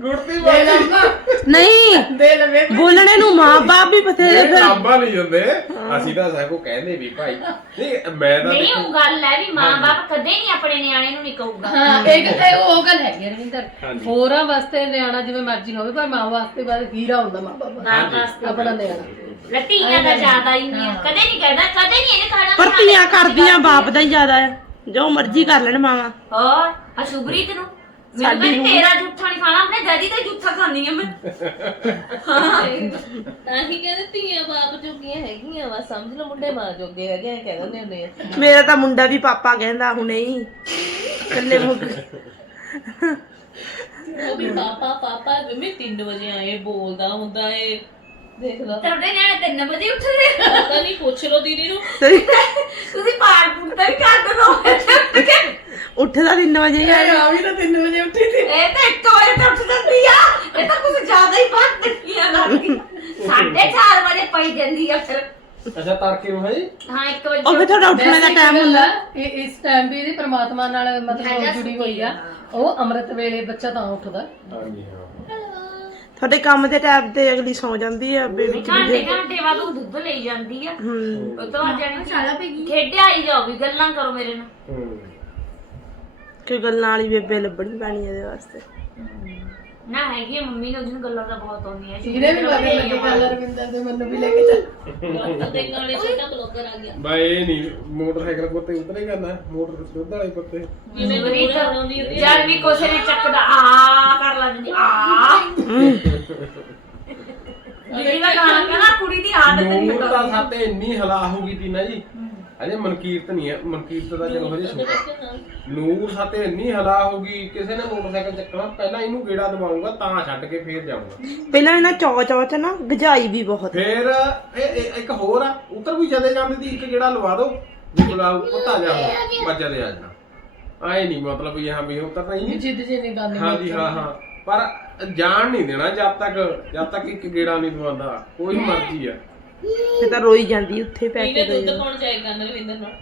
ਗੁਰਤੀ ਦੇ ਮਾਸੀ ਨਹੀਂ ਦੇ ਲਵੇ ਬੋਲਣੇ ਨੂੰ ਮਾਂ-ਬਾਪ ਵੀ ਬਥੇਰੇ ਇਹ ਫਿਰ। ਲਾਂਬਾ ਨਹੀਂ ਜਾਂਦੇ ਅਸੀਂ ਤਾਂ ਸਭ ਕੋ ਕਹਿੰਦੇ ਵੀ ਭਾਈ ਨਹੀਂ ਮੈਂ ਤਾਂ ਨਹੀਂ ਦੇਖੋ ਉਹ ਗੱਲ ਹੈ ਵੀ ਮਾਂ-ਬਾਪ ਕਦੇ ਨਹੀਂ ਆਪਣੇ ਨਿਆਣੇ ਨੂੰ ਨਹੀਂ ਕਹੂਗਾ। ਹਾਂ ਇੱਕ ਤੇ ਉਹ ਗੱਲ ਹੈਗੀ ਰਵਿੰਦਰ। ਹਾਂਜੀ। ਹੋਰਾਂ ਵਾਸਤੇ ਨਿਆਣਾ ਜਿਵੇਂ ਮਰਜ਼ੀ ਹੋਵੇ ਪਰ ਮਾਂ ਵਾਸਤੇ ਬਾਅਦ ਹੀਰਾ ਹੁੰਦਾ ਮਾਂ ਬਾਪ ਵਾਸਤੇ। ਆਪਣਾ ਨਿਆਣਾ। ਲਤੀਆਂ ਦਾ ਜ਼ਿਆਦਾ ਹੀ ਨਹੀਂ। ਕਦੇ ਨਹੀਂ ਕਹਿੰਦਾ ਕਦੇ ਨਹੀਂ ਇਹਨੇ ਖਾਣਾ ਪਰ ਧੀਆਂ ਕਰਦੀਆਂ ਬਾਪ ਦਾ ਹੀ ਜ਼ਿਆਦਾ ਆ ਜੋ ਮਰਜ਼ੀ ਕਰ ਲੈਣ ਮਾਵਾ। ਹੋਰ ਆ ਸ਼ੁਭਰੀਤ ਨੂੰ? ਮੈਨੂੰ ਸਾਡੀ ਕਹਿੰਦੀ ਨੂੰ- ਤੇਰਾ ਜੁੱਠਾ ਨਹੀਂ ਖਾਣਾ ਆਪਣੇ ਡੈਡੀ ਦਾ ਜੁੱਠਾ ਖਾਣੀ ਆ ਮੈਂ। ਤਾਂ ਹੀ ਕਹਿੰਦੇ ਧੀਆਂ ਬਾਪ ਜੋਗੀਆਂ ਹੈਗੀਆਂ ਵਾ ਸਮਝ ਲਓ ਮੁੰਡੇ ਮਾਂ ਜੋਗੇ ਹੈਗੇ ਆ ਕਹਿ ਦਿੰਦੇ ਹੁੰਦੇ ਆ। ਮੇਰਾ ਤਾਂ ਮੁੰਡਾ ਵੀ ਪਾਪਾ ਕਹਿੰਦਾ ਹੁਣੇ ਹੀ। ਕੱਲੇ ਮੁੰਡੇ। ਉਹ ਵੀ ਪਾਪਾ ਪਾਪਾ ਮੰਮੀ 3 ਵਜੇ ਆਏ ਬੋਲਦਾ ਹੁੰਦਾ ਏ ਦੇਖਦਾ। ਤੁਹਾਡੇ ਨਿਆਣੇ 3 ਵਜੇ ਉੱਠਦੇ? ਪਤਾ ਨਹੀਂ ਪੁੱਛ ਲੋ ਦੀਦੀ ਨੂੰ। ਤੁਸੀਂ ਪਾਠ ਪੁੱਟਦਾ ਵੀ ਕਰ ਦੋ ਉੱਠਦਾ 3 ਵਜੇ ਹੀ ਆ ਆ ਵੀ ਤਾਂ 3 ਵਜੇ ਉੱਠੀ ਸੀ। ਇਹ ਤਾਂ 1 ਵਜੇ ਤੱਕ ਉੱਠ ਜਾਂਦੀ ਆ। ਇਹ ਤਾਂ ਕੁਝ ਜ਼ਿਆਦਾ ਹੀ ਬਾਤ ਦਿੱਤੀਆਂ ਕਰਦੀ ਸਾਢੇ 4 ਵਜੇ ਪਈ ਜਾਂਦੀ ਆ ਫਿਰ। ਅੱਛਾ ਤੜਕੇ ਨੂੰ ਹੈ ਜੀ? ਹਾਂ 1 ਵਜੇ ਉਹ ਵੀ ਤੁਹਾਡਾ ਉੱਠਣੇ। ਦਾ ਟਾਈਮ ਹੁੰਦਾ। ਆ, ਇਹ ਇਸ ਟਾਈਮ ਵੀ ਇਹਦੀ ਪ੍ਰਮਾਤਮਾ ਨਾਲ ਮਤਲਬ ਜੁੜੀ ਹੋਈ ਆ। ਉਹ ਅੰਮ੍ਰਿਤ ਵੇਲੇ ਬੱਚਾ ਤਾਂ ਉੱਠਦਾ। ਹਾਂਜੀ ਹਾਂ। ਤੁਹਾਡੇ ਕੰਮ ਦੇ ਟਾਈਮ ਤੇ ਅਗਲੀ ਸੌ ਜਾਂਦੀ ਆ ਬੇਬੀ ਘੰਟੇ ਘੰਟੇ ਬਾਅਦ ਉਹ ਦੁੱਧ ਲਈ ਜਾਂਦੀ ਆ। ਹੂੰ। ਉਹ ਤੋਂ ਬਾਅਦ ਜਾਣੀ ਖੇਡਿਆ ਹੀ ਜਾਓ ਵੀ ਗੱਲਾਂ ਕਰੋ ਮੇਰੇ ਨਾਲ। ਕੋਈ ਗੱਲਾਂ ਵਾਲੀ ਬੇਬੇ ਲੱਭਣੀ ਪੈਣੀ ਇਹਦੇ ਵਾਸਤੇ। ਨਾ ਹੈਗੀ ਆ, ਮੰਮੀ ਨੂੰ ਉਹਨੂੰ ਗੱਲਾਂ ਦਾ ਬਹੁਤ ਆਉਂਦੀਆਂ ਇਹਨੇ ਵੀ ਮਗਰ ਲੱਗੇ ਗੱਲ ਰਵਿੰਦਰ ਦੇ ਮੈਨੂੰ ਵੀ ਲੈ ਕੇ ਚੱਲ। ਡਾਕਟਰ ਦੇ ਨਾਲੇ ਛੋਟਾ ਬਲੌਗਰ ਆ ਗਿਆ। ਬਾਈ ਇਹ ਨਹੀਂ ਮੋਟਰਸਾਈਕਲ ਪੁੱਤੇ ਉਤਰੇ ਕਰਨਾ ਮੋਟਰ ਦੁੱਧ ਵਾਲੇ ਪੁੱਤੇ। ਜਿਹਨੇ ਮੇਰੀ ਬੋਲ ਤਾਂ ਬਣਾਉਂਦੀ ਹੁੰਦੀ ਜਦ ਵੀ ਕੁਛ ਨਹੀਂ ਚੱਕਦਾ। ਆ ਕਰ ਲੈਂਦੀ ਆ। ਜਿਹੜੀ ਦਾ ਗਾਣਾ ਕਹਿੰਦਾ ਕੁੜੀ ਦੀ ਆਦਤ ਨਹੀਂ ਦਾ ਬਤਾਉਂਦੀ ਸਾਤੇ ਇੰਨੀ ਹਲਾ ਹੋ ਗਈ ਤੀ ਨਾ ਜੀ। ਅਜੇ ਮਨਕੀਰਤ ਨਹੀਂ ਹੈ ਮਨਕੀਰਤ ਦਾ ਚਲੋ ਹਜੇ ਛੋਟਾ। ਨੂਰ ਸਾਤੇ ਇੰਨੀ ਹਲਾ ਹੋ ਗਈ ਕਿਸੇ ਨੇ ਮੋਟਰਸਾਈਕਲ ਚੱਕਣਾ ਪਹਿਲਾਂ ਇਹਨੂੰ ਗੇੜਾ ਦਵਾਉਂਗਾ ਤਾਂ ਛੱਡ ਕੇ ਫੇਰ ਜਾਊਂਗਾ। ਪਹਿਲਾਂ ਇਹਨਾਂ ਚੌ ਚੌ ਚ ਨਾ ਗਜਾਈ ਵੀ ਬਹੁਤ। ਫੇਰ ਇਹ ਇਹ ਇੱਕ ਹੋਰ ਆ ਉਧਰ ਵੀ ਚਲੇ ਜਾਂਦੇ ਦੀ ਇੱਕ ਗੇੜਾ ਲਵਾ ਦੋ ਜੇ ਬੁਲਾ ਪਤਾ ਜਾ ਬੱਚਾ ਦੇ ਆ ਜਾਣਾ ਆਏ ਨਹੀਂ ਮਤਲਬ ਵੀ ਹਾਂ ਵੀ ਹੀ ਨਹੀਂ। ਜਿੱਦ ਜੇ ਨਹੀਂ ਗੱਲ ਹਾਂ ਜੀ ਹਾਂ ਹਾਂ। ਪਰ ਜਾਣ ਨਹੀਂ ਦੇਣਾ ਜਦ ਤੱਕ ਜਦ ਤੱਕ ਇੱਕ ਗੇੜਾ ਨਹੀਂ ਦਵਾਉਂਦਾ ਕੋਈ ਮਰਜ਼ੀ ਆ। ਫੇ ਤਾਂ ਰੋਈ ਜਾਂਦੀ ਉੱਥੇ ਪੈ ਇਹਨੇ ਕੇ ਦੁੱਧ ਕੌਣ ਜਾਏਗਾ ਨਰਵਿੰਦਰ ਨਾਲ।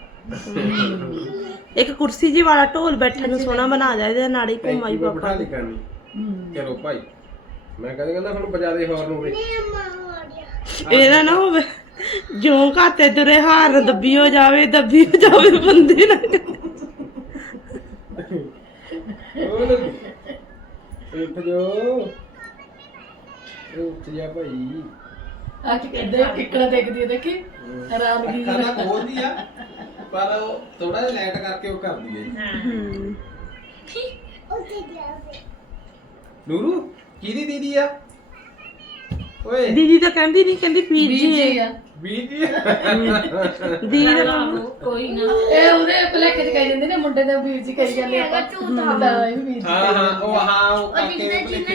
ਇੱਕ ਕੁਰਸੀ ਜੀ ਵਾਲਾ ਢੋਲ ਬੈਠਣ ਨੂੰ ਸੋਹਣਾ ਬਣਾ ਜਾ ਇਹਦੇ ਨਾਲੇ ਹੀ ਘੁੰਮਾਈ ਟੈਂਕੀ ਪਾਪਾ ਬਿਠਾ ਲਈ ਕਰਨੀ। ਚਲੋ ਭਾਈ ਮੈਂ ਕਹਿੰਦਾ ਕਹਿੰਦਾ ਹੁਣ ਬਜਾ ਦੇ ਹੌਰਨ ਹੋਵੇ ਇਹਦਾ ਨਾ ਹੋਵੇ ਜੋ ਘਾਤੇ ਦੁਰੇ ਹਾਰ ਦੱਬੀ ਹੋ ਜਾਵੇ ਦੱਬੀ ਹੋ ਜਾਵੇ ਬੰਦੇ ਨਾ ਉਹ ਉੱਠ ਜੋ ਉੱਠ ਜਾ ਭਾਈ। ਆ ਕਿ ਕਹਿੰਦੇ ਕਿੱਕੜਾ ਦੇਖਦੀ ਹੈ ਦੇਖੀ? ਆਰਾਮਗੀ ਤਾਂ ਖੋਲਦੀ ਆ ਪਰ ਉਹ ਥੋੜਾ ਜਿਹਾ ਲਾਈਟ ਕਰਕੇ ਉਹ ਕਰਦੀ ਹੈ। ਹੂੰ ਨੂਰੂ ਕਿਹਦੀ ਦੀਦੀ ਆ? ਓਏ। ਦੀਦੀ ਤਾਂ ਕਹਿੰਦੀ ਨਹੀਂ ਕਹਿੰਦੀ ਪੀਰ ਜੀ ਜੀ ਆ। ਬੀਜੀ ਦੀਦੀ ਦਾ ਕੋਈ ਨਾ। ਇਹ ਉਹਦੇ ਭਲੇਖੇ ਚ ਕਹੀ ਜਾਂਦੇ ਨੇ ਮੁੰਡੇ ਦਾ ਵੀਰ ਜੀ ਕਹੀ ਜਾਂਦੇ ਆਪਾਂ। ਤਾਂ ਇਹ ਵੀ ਵੀਰ ਜੀ। ਹਾਂ ਹਾਂ ਉਹ ਹਾਂ ਉਹ ਕਾਕੇ ਭੁਲੇਖੇ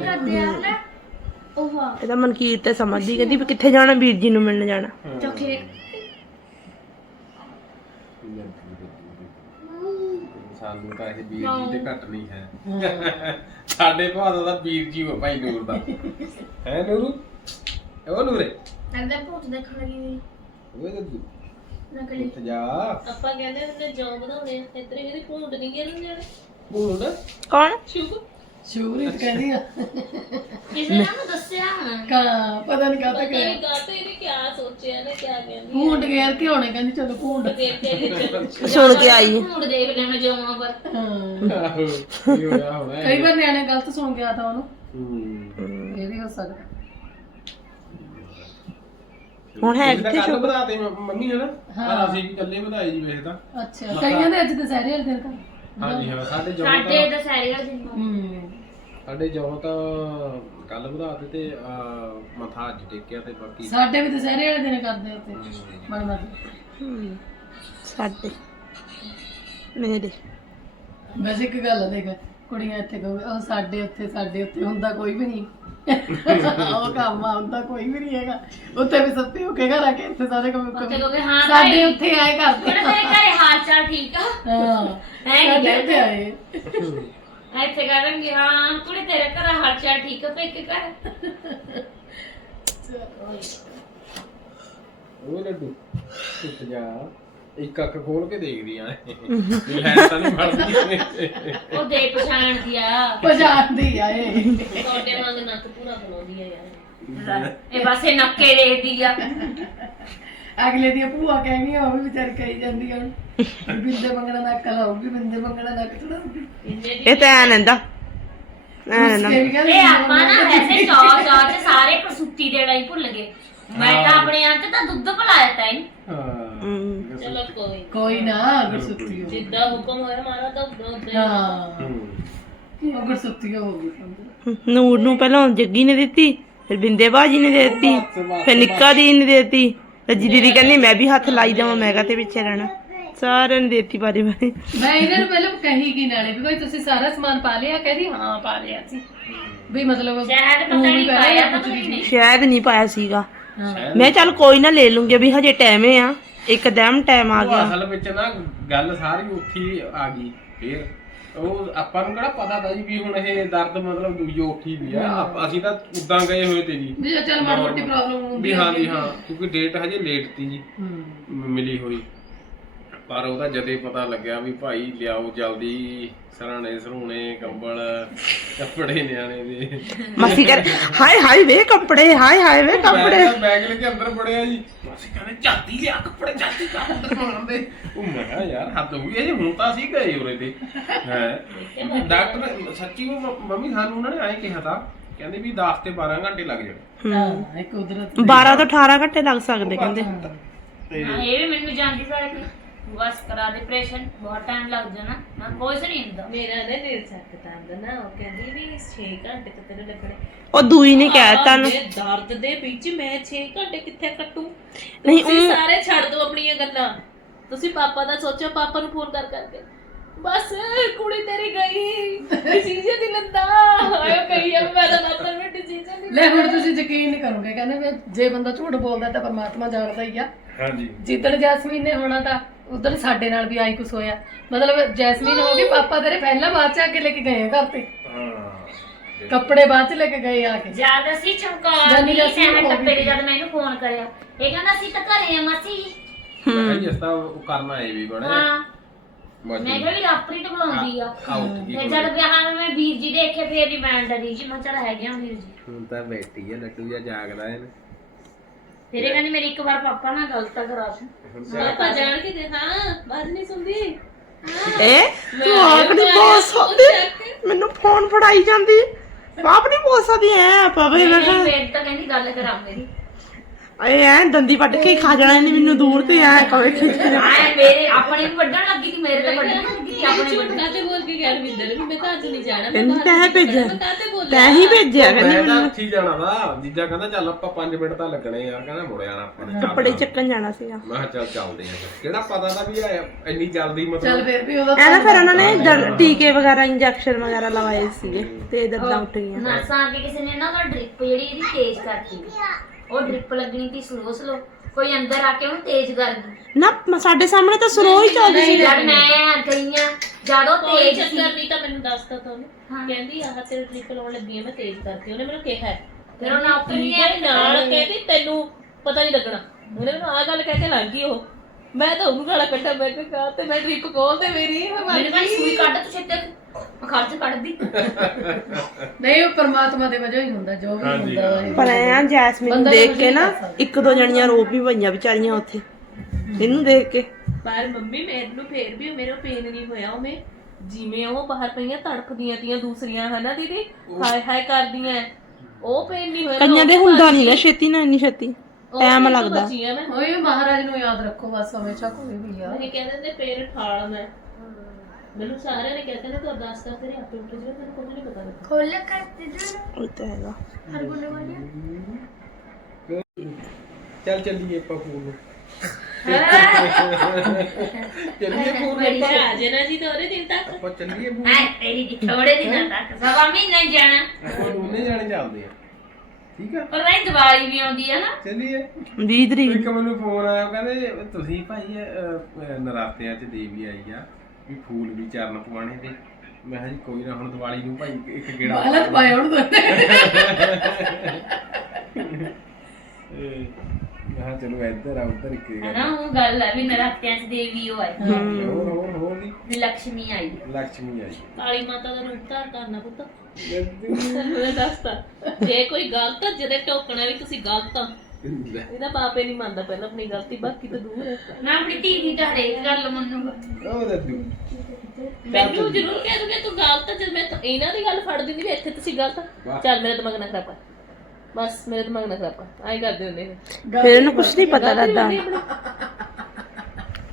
ਕਰਦੇ ਆ ਨਾ ਇਹਦਾ ਮਨਕੀਰ ਤੇ ਸਮਝਦੀ ਕਹਿੰਦੀ ਵੀ ਕਿੱਥੇ ਜਾਣਾ ਵੀਰ ਜੀ ਨੂੰ ਮਿਲਣ ਜਾਣਾ। ਸਾਨੂੰ ਤਾਂ ਇਹ ਵੀਰ ਜੀ ਤੇ ਘੱਟ ਨਹੀਂ ਹੈ। ਸਾਡੇ ਭਾਦਾ ਦਾ ਵੀਰ ਜੀ ਹੋ ਭਾਈ ਨੂਰ ਦਾ। ਹੈ ਨੂਰੂ? ਉਹ ਨੂਰੇ ਲੱਗਦਾ ਭੂਤ ਦੇਖਣ ਲੱਗੀ ਓਏ ਦੱਦੂ ਨਕਲੀ। ਉੱਠ ਜਾ। ਆਪਾਂ ਕਹਿੰਦੇ ਹੁੰਦੇ ਜੌਂ ਬਣਾਉਣੇ ਇੱਧਰ ਇਹਦੀ ਭੂੰਡ ਨਹੀਂ ਗਿਆ ਨਾ ਭੂੰਡ ਕੌਣ? ਸ਼ੁਭ। ਸ਼ੂਰਿਤ ਕਹਿੰਦੀ ਆ। ਕਿਸੇ ਨੇ ਮੈਨੂੰ ਦੱਸਿਆ ਹੋਣਾ। ਕਾ ਪਤਾ ਨਹੀਂ ਕਾਹਦਾ ਪਤਾ ਕਰ ਕਾਤੇ ਇਹਨੇ ਕਿਆ ਸੋਚਿਆ ਨੇ ਕਿਆ ਕਹਿੰਦੀ ਭੂੰਡ ਗੇਰ ਕੇ ਹੋਣੇ ਕਹਿੰਦੀ ਚਲੋ ਭੂੰਡ। ਦੇਖ ਕੇ ਸੁਣ ਕੇ ਆਈ ਢੂੰਡ ਦੇਖ ਲੈਣਾ ਜੋਵਾਂ ਪਰ। ਹਾਂ। ਆਹੋ ਕੀ ਹੋਇਆ ਹੋਣਾ ਕਈ ਵਾਰ ਨਿਆਣੇ ਗਲਤ ਸੁਣ ਗਿਆ ਤਾਂ ਉਹਨੂੰ। ਹੂੰ। ਇਹ ਵੀ ਹੋ ਸਕਦਾ। ਹੁਣ ਹੈ ਕਿੱਥੇ ਕੱਲ ਵਧਾਤੇ ਮ- ਮੰਮੀ ਹਨਾ? ਪਰ ਅਸੀਂ ਵੀ ਇਕੱਲੇ ਵਧਾਏ ਜੀ ਵੇਖ ਤਾਂ। ਅੱਛਾ ਕਈਆਂ ਦੇ ਅੱਜ ਦੁਸਹਿਰੇ ਵਾਲੇ ਦਿਨ ਕਰ ਹਾਂਜੀ ਹਾਂ ਸਾਡੇ ਜੋ ਸਾਡੇ ਤਾਂ ਦਸਹਿਰੇ ਵਾਲੇ ਦਿਨ ਹੂੰ। ਸਾਡੇ ਜੋ ਤਾਂ ਕੱਲ ਵਧਾਤੇ ਤੇ ਆ ਮਥਾ ਅੱਜ ਟੇਕਿਆ ਤੇ ਬਾਕੀ ਸਾਡੇ ਵੀ ਦੁਸਹਿਰੇ ਵਾਲੇ ਦਿਨ ਕਰਦੇ ਉੱਤੇ ਮਨ ਹੂੰ। ਸਾਡੇ ਮੇਰੇ। ਵੈਸੇ ਇੱਕ ਗੱਲ ਆ ਦੇਖ ਕੁੜੀਆਂ ਇੱਥੇ ਕਹੋ ਉਹ ਸਾਡੇ ਉੱਥੇ ਸਾਡੇ ਉੱਥੇ ਹੁੰਦਾ ਕੋਈ ਵੀ ਨਹੀਂ। ਉਹ ਕੰਮ ਆ ਹੁੰਦਾ ਕੋਈ ਵੀ ਨਹੀਂ ਹੈਗਾ। ਉੱਥੇ ਵੀ ਸੱਤੇ ਹੋ ਕੇ ਘਰ ਆ ਕੇ ਇੱਥੇ ਸਾਰੇ ਕੰਮ ਉੱਥੇ ਕਹੋਗੇ ਹਾਂ ਸਾਡੇ ਉੱਥੇ ਆਏ ਕਰਦੇ ਤੇਰੇ ਘਰੇ ਹਾਲ ਚਾਲ ਠੀਕ ਆ। ਹਾਂ ਹੈ ਸਾਡੇ ਉੱਥੇ ਆਏ। ਇੱਥੇ ਕਹਾਂਗੇ ਹਾਂ ਕੁੜੇ ਤੇਰੇ ਘਰ ਹਾਲ ਚਾਲ ਠੀਕ ਆ ਪੇਕੇ ਘਰ। ਉਹ ਲੱਡੂ। ਉੱਠ ਜਾ ਇੱਕ ਅੱਖ ਖੋਲ ਕੇ ਦੇਖਦੀ ਆ। ਲੈ ਤਾਂ ਨਹੀਂ ਮਰਦੀ ਉਹ ਦੇ ਪਛਾਣ ਦਿਆ ਪਛਾਣਦੀ ਆ ਇਹ। ਤੁਹਾਡੇ ਵਾਂਗ ਨੱਕ ਪੂਰਾ ਬਣਾਉਂਦੀ ਆ ਯਾਰ। ਇਹ ਬਸ ਇਹ ਨੱਕੇ ਦੇਖਦੀ ਆ। ਅਗਲੇ ਦੀ ਭੂਆ ਕਹਿਣੀ ਉਹ ਵੀ ਵਿਚਾਰੀ ਕਹੀ ਜਾਂਦੀ ਆ ਬਿੰਦੇ ਮੰਗਣਾ ਨੱਕ ਲਾਉਗੀ ਬਿੰਦੇ ਮੰਗਣਾ ਚੜਾਉਗੀ ਇੰਨੇ ਇਹ ਤਾਂ ਐ ਨੰਦਾ ਐ ਨੰਦਾ ਇਹ ਵੀ ਕਹਿੰਦੀ ਆਪਾਂ ਨਾ ਵੈਸੇ ਚੌ ਚੌ ਚ ਸਾਰੇ ਪ੍ਰਸੂਤੀ ਦੇਣਾ ਹੀ ਭੁੱਲ ਗਏ। ਮੈਂ ਤਾਂ ਆਪਣੇ ਆਪ ਤੇ ਤਾਂ ਦੁੱਧ ਪਿਲਾਇਆ ਤਾ ਹੀ। ਹਾਂ। ਚਲੋ ਕੋਈ ਕੋਈ ਨਾ ਅਗਰ ਸੁੱਤੀ ਹੋ ਜਿੱਦਾਂ ਹੁਕਮ ਹੋਇਆ ਮਾਰਾ ਤਾਂ ਉਦਾਂ ਹਾਂ। ਹੂੰ। ਅਗਰ ਸੁੱਤੀ ਹੋ ਗਈ ਸਮਝ ਨੂਰ ਨੂੰ ਪਹਿਲਾਂ ਜੱਗੀ ਨੇ ਦਿੱਤੀ ਫਿਰ ਬਿੰਦੇ ਬਾਜੀ ਨੇ ਦੇ ਦਿੱਤੀ ਫਿਰ ਨਿੱਕਾ ਦੀ ਨੇ ਦੇ ਦਿੱਤੀ। ਰੱਜੀ ਦੀਦੀ ਕਹਿੰਦੀ ਮੈਂ ਵੀ ਹੱਥ ਲਾਈ ਜਾਵਾਂ ਮੈਂ ਕਾ ਤੇ ਪਿੱਛੇ ਰਹਿਣਾ। ਸਾਰਿਆਂ ਨੇ ਦੇਤੀ ਬਾਰੀ ਬਾਰੀ। ਮੈਂ ਇਹਨਾਂ ਨੂੰ ਪਹਿਲਾਂ ਕਹੀ ਗਈ ਨਾਲੇ ਵੀ ਭਾਈ ਤੁਸੀਂ ਸਾਰਾ ਸਮਾਨ ਪਾ ਲਿਆ? ਕਹਿੰਦੀ ਹਾਂ ਪਾ ਲਿਆ ਸੀ। ਵੀ ਮਤਲਬ ਸ਼ਾਇਦ ਪਤਾ ਨਹੀਂ ਪਾਇਆ ਜਾਂ ਤਾਂ ਕੁਛ ਵੀ ਨਹੀਂ ਸ਼ਾਇਦ ਨਹੀਂ ਪਾਇਆ ਸੀਗਾ। ਹਾਂ। ਮੈਂ ਚੱਲ ਕੋਈ ਨਾ ਲੈ ਲੂੰਗੀ ਵੀ ਹਜੇ ਟਾਈਮ ਆ। ਇੱਕਦਮ ਟਾਈਮ ਆ ਗਿਆ। ਅਸਲ ਵਿੱਚ ਨਾ ਗੱਲ ਸਾਰੀ ਉੱਥੇ ਹੀ ਆ ਗਈ ਫੇਰ। ਉਹ ਆਪਾਂ ਨੂੰ ਕਿਹੜਾ ਪਤਾ ਤਾਂ ਜੀ ਵੀ ਹੁਣ ਇਹ ਦਰਦ ਮਤਲਬ ਦੂਜੀ ਉੱਠੀ ਵੀ ਆ। ਆਪ- ਅਸੀਂ ਤਾਂ ਉਦਾਂ ਗਏ ਹੋਏ ਤੇ ਜੀ। ਵੀ ਚੱਲ ਮਾੜੀ ਮੋਟੀ ਪ੍ਰੋਬਲਮ ਹੁੰਦੀ ਵੀ ਹਾਂ ਜੀ ਹਾਂ ਕਿਉਂਕਿ ਡੇਟ ਹਜੇ ਲੇਟ ਤੀ ਜੀ। ਮ- ਮਿਲੀ ਹੋਈ। ਪਰ ਉਹਦਾ ਜਦੇ ਪਤਾ ਲੱਗਿਆ ਵੀ ਭਾਈ ਲਿਆਓ ਜਲਦੀ ਸਰਾਣੇ ਸਰੂਣੇ ਕੰਬਲ ਕੱਪੜੇ ਨਿਆਣੇ ਦੇ। ਮਸੀ ਕਰ ਹਾਏ ਹਾਏ ਵੇ ਕੱਪੜੇ ਹਾਏ ਹਾਏ ਵੇ ਕੱਪੜੇ। ਮੈਂ ਬੈਗ ਲੈ ਕੇ ਅੰਦਰ ਵੜਿਆ ਜੀ। ਅਸੀਂ ਕਹਿੰਦੇ ਜਲਦੀ ਲਿਆ ਕੱਪੜੇ ਜਲਦੀ ਕਰ ਅੰਦਰ ਦੇ ਉਹ ਮੈਂ ਕਿਹਾ ਯਾਰ ਹੱਦ ਹੋ ਗਈ ਇਹ ਹੁਣ ਤਾਂ ਅਸੀਂ ਗਏ ਉਰੇ ਤੇ। ਹੈ। ਡਾਕਟਰ ਸੱਚੀ ਉਹ ਮੰਮੀ ਸਾਨੂੰ ਉਹਨਾਂ ਨੇ ਐਂ ਕਿਹਾ ਤਾਂ ਕਹਿੰਦੇ ਵੀ 10 ਤੇ 12 ਘੰਟੇ ਲੱਗ ਜਾਣੇ। ਹਾਂ। ਇੱਕ ਕੁਦਰਤ 12 ਤੋਂ 18 ਘੰਟੇ ਲੱਗ ਸਕਦੇ ਕਹਿੰਦੇ। ਤੇ ਹਾਂ, ਇਹ ਵੀ ਮੈਨੂੰ ਜਾਂਦੀ ਸਾਰੇ ਕਰਾ ਦੇ ਪ੍ਰੈਸ਼ਨ ਬਹੁਤ ਟਾਈਮ ਲੱਗ ਜਾਣਾ। ਮੈਂ ਕੁਛ ਨਹੀਂ ਹੁੰਦਾ। ਮੇਰਾ ਨਾ ਨੀਲ ਸਕਦਾ ਨਾ ਉਹ ਕਹਿੰਦੀ ਵੀ 6 ਘੰਟੇ ਤੇ ਤੇਰੇ ਲੱਗਣੇ। ਉਹ ਦੂਈ ਨੇ ਕਹਿਤਾ ਨੂੰ। ਮੇਰੇ ਦਰਦ ਦੇ ਵਿੱਚ ਮੈਂ 6 ਘੰਟੇ ਕਿੱਥੇ ਕੱਟੂ? ਨਹੀਂ ਤੁਸੀਂ ਉਹ ਸਾਰੇ ਛੱਡ ਦਿਓ ਆਪਣੀਆਂ ਗੱਲਾਂ। ਤੁਸੀਂ ਪਾਪਾ ਦਾ ਸੋਚੋ ਪਾਪਾ ਨੂੰ ਫੋਨ ਕਰ ਕਰਕੇ। ਬਸ ਕੁੜੀ ਤੇਰੀ ਗਈ। ਡਿਸੀਜਨ ਨਹੀਂ ਲੈਂਦਾ। ਆਇਆ ਕਹੀ ਆ ਮੈਂ ਤਾਂ ਪਾਪਾ ਨੂੰ ਨਹੀਂ ਲੈ ਹੁਣ ਤੁਸੀਂ ਯਕੀਨ ਨਹੀਂ ਕਰੋਗੇ ਕਹਿੰਦੇ ਵੀ ਜੇ ਬੰਦਾ ਝੂਠ ਬੋਲਦਾ ਤਾਂ ਪਰਮਾਤਮਾ ਜਾਣਦਾ ਹੀ ਆ। ਹਾਂਜੀ। ਜਿੱਦਣ ਜੈਸਮੀਨ ਨੇ ਹੋਣਾ ਤਾਂ ਉਦੋਂ ਸਾਡੇ ਨਾਲ ਵੀ ਆਈ ਕੁਛ ਹੋਇਆ। ਮਤਲਬ ਜੈਸਮੀਨ ਹੋ ਗਈ ਪਾਪਾ ਤੇਰੇ ਪਹਿਲਾਂ ਬਾਅਦ ਚ ਆ ਕੇ ਲੈ ਕੇ ਗਏ ਆ ਘਰ ਤੇ। ਹਾਂ। ਕੱਪੜੇ ਬਾਅਦ ਚ ਲੈ ਕੇ ਗਏ ਆ ਕੇ। ਜਦ ਅਸੀਂ ਚਮਕੌਰ ਜਾਨੀ ਦੀ ਅਸੀਂ ਸਹਿਣ ਹੋ ਟੱਪੇ ਗਈ। ਦੇ ਜਦ ਮੈਨੂੰ ਫੋਨ ਕਰਿਆ। ਇਹ ਕਹਿੰਦਾ ਅਸੀਂ ਤਾਂ ਘਰੇ ਆ ਮਾਸੀ ਮੈਂ ਕਿਹਾ ਜੀ ਅਸਾਂ ਉਹ ਕਰਨਾ ਇਹ ਵੀ ਬੜਾ ਹਾਂ। ਮੈਂ ਕਿਹਾ ਵੀ ਤਾਂ ਬੁਲਾਉਂਦੀ ਆ। ਆਊਟ ਕੀ ਫਿਰ ਜਦ ਵਿਆਹ ਨੂੰ ਮੈਂ ਵੀਰ ਜੀ ਦੇਖੇ ਫੇਰ ਨਹੀਂ ਮੈਂ ਡਰੀ ਜੀ। ਮੈਂ ਚਲ ਹੈਗੇ ਆ ਵੀਰ ਜੀ। ਹੁਣ ਤਾਂ ਬੈਠੀ ਹੈ ਲੱਟੂ ਜਿਹਾ ਜਾਗਦਾ ਹੈ ਫਿਰ ਇਹ ਕਹਿੰਦੀ ਮੇਰੀ ਇੱਕ ਵਾਰ ਪਾਪਾ ਨਾਲ ਗੱਲ ਤਾਂ ਕਰਾ ਦੂੰ। ਪਾਪਾ ਜਾਣ ਕੇ ਦੇ ਹਾਂ ਬਾਤ ਨਹੀਂ ਸੁਣਦੀ? ਇਹ? ਤੂੰ ਆਪ ਨਹੀਂ ਬੋਲ ਸਕਦੀ? ਮੈਨੂੰ ਫੋਨ ਫੜਾਈ ਜਾਂਦੀ। ਆਪ ਨਹੀਂ ਬੋਲ ਸਕਦੀ ਐ ਪਵੇ ਮੈਂ ਕਿਹਾ। ਫੇਰ ਤਾਂ ਕਹਿੰਦੀ ਗੱਲ ਕਰਾ ਮੇਰੀ। ਇਹ ਐ ਦੰਦੀ ਵੱਢ ਕੇ ਹੀ ਖਾ ਜਾਣਾ ਇਹਨੇ ਮੈਨੂੰ ਦੂਰ ਤੇ ਐ ਕਵੇ ਖਿੱਚ ਕੇ। ਆਏ ਮੇਰੇ ਆਪਣੇ ਵੀ ਵੱਢਣ ਲੱਗੀ ਸੀ ਮੇਰੇ ਤੇ ਵੱਢਣ ਲੱਗੀ ਸੀ ਆਪਣੇ ਝੂਠ ਕਾਤੇ ਬੋਲ ਕੇ ਗਿਆ ਰਵਿੰਦਰ ਵੀ ਮੈਂ ਤਾਂ ਅੱਜ ਨਹੀਂ ਜਾਣਾ ਮੈਂ ਕਹਿੰਦੀ ਬਾਹਰ ਤੈਂ ਭੇਜਿਆ। ਮੈਂ ਕਾਤੇ ਬੋਲ ਤੈਂ ਹੀ ਭੇਜਿਆ ਕਹਿੰਦੀ ਮੈਂ ਤਾਂ ਮੈਨੂੰ ਉੱਥੇ ਹੀ ਜਾਣਾ ਦਾ ਜੀਜਾ ਕਹਿੰਦਾ ਚੱਲ ਆਪਾਂ 5 ਮਿੰਟ ਤਾਂ ਲੱਗਣੇ ਆ ਕਹਿੰਦਾ ਮੁੜ ਜਾਣਾ ਆਪਾਂ ਨੇ ਕੱਪੜੇ। ਚੱਕਣ ਜਾਣਾ ਸੀਗਾ। ਮੈਂ ਕਿਹਾ ਚੱਲ ਚੱਲਦੇ ਆ। ਕਿਹੜਾ ਪਤਾ ਤਾਂ ਵੀ ਇਹ ਇੰਨੀ ਜਲਦੀ ਚੱਲ ਮਤਲਬ ਫਿਰ ਵੀ ਉਹਦਾ ਐ ਨਾ ਫਿਰ ਉਹਨਾਂ ਨੇ ਟੀਕੇ ਵਗੈਰਾ ਇੰਜੈਕਸ਼ਨ ਵਗੈਰਾ ਲਵਾਏ ਸੀਗੇ ਤੇ ਦਰਦਾਂ ਉੱਠ ਗਈਆਂ। ਨਰਸਾਂ ਆ ਕੇ ਕਿਸੇ ਨੇ ਨਾ ਉਹ ਡ੍ਰਿਪ ਜਿਹੜੀ ਇਹਦੀ ਤੇਜ਼ ਕਰਤੀ। ਉਹ ਡ੍ਰਿਪ ਲੱਗਣੀ ਸੀ ਸਲੋ ਸਲੋ ਕੋਈ ਅੰਦਰ ਆ ਕੇ ਉਹਨੂੰ ਤੇਜ਼ ਕਰ ਗਈ ਨਾ ਮ- ਸਾਡੇ ਸਾਹਮਣੇ ਤਾਂ ਸਲੋ ਹੀ ਚੱਲਦੀ ਸੀ। ਜਦ ਮੈਂ ਗਈਆਂ ਜਦ ਉਹ ਕੋਈ ਤੇਜ਼ ਸੀ। ਚੱਕਰ ਨਹੀਂ ਤਾਂ ਮੈਨੂੰ ਦੱਸਤਾ ਤੁਹਾਨੂੰ ਹਾਂ। ਕਹਿੰਦੀ ਆਹ ਤੇਰੇ ਟ੍ਰਿਪ ਲਾਉਣ ਲੱਗੀ ਆ ਮੈਂ ਤੇਜ਼ ਕਰਤੀ। ਉਹਨੇ ਮੈਨੂੰ ਕਿਹਾ। ਹੈ। ਫਿਰ ਉਹ ਨੌਕਰੀ ਠੀਕ ਨਹੀਂ ਹੈ ਨਾਲ ਕਹਿੰਦੀ ਤੈਨੂੰ ਪਤਾ ਨਹੀਂ ਲੱਗਣਾ। ਉਹਨੇ ਮੈਨੂੰ ਆਹ ਗੱਲ ਕਹਿ ਕੇ ਲੰਘ ਗਈ ਉਹ। ਮੈਂ ਤਾਂ ਉਹਨੂੰ ਗਾਲਾਂ ਕੱਢਾ ਮੈਂ ਕਿਹਾ ਤੇ ਮੈਂ ਟ੍ਰਿਪ ਕੋਲ ਤੇ ਮੇਰੀ ਮੈਨੂੰ ਕਹਿੰਦੀ ਸੂਈ ਕੱਢ ਤੂੰ ਛੇਤੇ ਖਰਚ ਕੱਢਦੀ। ਨਹੀਂ ਉਹ ਪਰਮਾਤਮਾ ਦੇ ਵਜ੍ਹਾ ਹੀ ਹੁੰਦਾ ਜੋ ਵੀ ਹੁੰਦਾ ਇਹ। ਪਰ ਐ ਜੈਸਮੀਨ ਨੂੰ ਬੰਦਾ ਦੇਖ ਕੇ ਨਹੀਂ ਨਾ ਕਰ ਸਕਦਾ। ਇੱਕ ਦੋ ਜਣੀਆਂ ਰੋ ਵੀ ਪਈਆਂ ਵਿਚਾਰੀਆਂ ਉੱਥੇ। ਇਹਨੂੰ ਦੇਖ ਕੇ। ਪਰ ਮੰਮੀ ਮੈਨੂੰ ਫੇਰ ਵੀ ਮੇਰੇ ਪੇਨ ਨਹੀਂ ਹੋਇਆ। ਉਹ ਮੈਂ ਜਿਵੇਂ ਉਹ ਬਾਹਰ ਪਈਆਂ ਤੜਫਦੀਆਂ ਤੀਆਂ ਦੂਸਰੀਆਂ ਹਨਾ ਦੀਦੀ? ਹਾਏ ਹਾਏ ਕਰਦੀਆਂ। ਉਹ ਪੇਨ ਨਹੀਂ ਹੋਇਆ ਕਈਆਂ ਦੇ ਹੁੰਦਾ ਨਹੀਂ ਨਾ ਛੇਤੀ ਨਾ ਇੰਨੀ ਛੇਤੀ। ਟਾਈਮ ਲੱਗਦਾ। ਬਚੀ ਆ ਮੈਂ। ਉਹੀ ਮਹਾਰਾਜ ਨੂੰ ਯਾਦ ਰੱਖੋ ਬਸ ਹਮੇਸ਼ਾ ਕੋਈ ਵੀ ਆ। ਮੇਰੇ ਕਹਿੰਦੇ ਨੇ ਪੇਨ ਠਾਲ ਮੈਂ। ਮੈਨੂੰ ਸਾਰਿਆਂ ਨੇ ਕਹਿੰਦੇ ਨੇ ਤੂੰ ਅਰਦਾਸ ਕਰ ਤੇਰੇ ਆਪੇ ਉੱਠ ਜਾਵੇ ਮੈਨੂੰ ਕੁਝ ਨਹੀਂ ਪਤਾ ਲੱਗਾ। ਉਹ ਤਾਂ ਹੈਗਾ। ਚੱਲ ਚੱਲੀਏ ਆਪਾਂ ਫੂਲ ਨੂੰ। ਚੱਲੀਏ ਫੂਲ ਆ ਜਨਾ ਜੀ ਉਹਦੇ ਦਿਨ ਤੱਕ। ਆਪਾਂ ਚੱਲੀਏ ਫੂਲ ਐ ਤੇਰੀ ਦੀ ਥੋੜੇ ਦਿਨਾਂ ਤੱਕ ਸਵਾ ਮਹੀਨਾ ਹੀ ਜਾਣਾ। ਆਪਾਂ ਦੋਨੇ ਜਾਣੇ ਚੱਲਦੇ ਆ ਠੀਕ ਆ? ਪਰ ਨਹੀਂ ਦੀਵਾਲੀ ਵੀ ਆਉਂਦੀ ਹੈ ਨਾ। ਚੱਲੀਏ। 20 ਤਰੀਕ। ਇੱਕ ਮੈਨੂੰ ਫੋਨ ਆਇਆ ਕਹਿੰਦੇ ਤੁਸੀਂ ਭਾਈ ਨਰਾਤਿਆਂ 'ਚ ਦੇਵੀ ਆਈ ਆ। ਵੀ ਫੂਲ ਵੀ ਚਰਨ ਪਵਾਣੇ ਤੇ ਮੈਂ ਕਿਹਾ ਜੀ ਕੋਈ ਨਾ ਹੁਣ ਦੀਵਾਲੀ ਨੂੰ ਭਾਈ ਇੱਕ ਗੇੜਾ ਬਾਲਾ ਪਾਇਆ ਹੁਣ ਦੋਨੇ ਇਹ ਮੈਂ ਕਿਹਾ ਇੱਧਰ ਆ ਉੱਧਰ ਇੱਕ ਹੈ ਉਹ ਗੱਲ ਹੈ ਵੀ ਨਰਾਤਿਆਂ 'ਚ ਦੇਵੀ ਉਹ ਆਈ। ਹੋਰ ਹੋਰ ਹੋਰ ਨਹੀਂ ਲక్ష్ਮੀ ਆਈ। ਲక్ష్ਮੀ ਆਈ। ਕਾਲੀ ਮਾਤਾ ਦਾ ਰੂਪ ਧਾਰ ਕਰਨਾ ਪੁੱਤ। ਮੈਂ ਦੱਸਦਾ ਜੇ ਕੋਈ ਗਲਤ ਜਿਹਦੇ ਟੋਕਣਾ ਵੀ ਤੁਸੀਂ ਗਲਤ ਆ ਇਹਦਾ ਪਾਪੇ ਨਹੀਂ ਮੰਨਦਾ ਪਹਿਲਾਂ ਆਪਣੀ ਗਲਤੀ ਬਾਕੀ ਤਾਂ ਦੂਰ ਹੈ। ਮੈਂ ਆਪਣੀ ਧੀ ਦੀ ਤਾਂ ਹਰੇਕ ਗੱਲ ਮੰਨੂਗਾ ਉਹ ਦੱਦੂ ਮੈਨੂੰ ਜ਼ਰੂਰ ਕਹਿ ਦੂੰਗੇ ਤੂੰ ਗਲਤ ਆ ਜਦ ਮੈਂ ਤਾਂ ਇਹਨਾਂ ਦੀ ਗੱਲ ਫੜ ਦਿੰਦੀ ਵੀ ਇੱਥੇ ਤੁਸੀਂ ਗਲਤ ਆ। ਚੱਲ ਮੇਰਾ ਦਿਮਾਗ ਨਾ ਖਰਾਬ ਕਰ। ਬਸ ਮੇਰਾ ਦਿਮਾਗ ਨਾ ਖਰਾਬ ਕਰ। ਆਈ ਕਰਦੇ ਹੁੰਦੇ ਨੇ ਫਿਰ ਇਹਨੂੰ ਕੁਝ ਨਹੀਂ ਪਤਾ ਲੱਗਦਾ।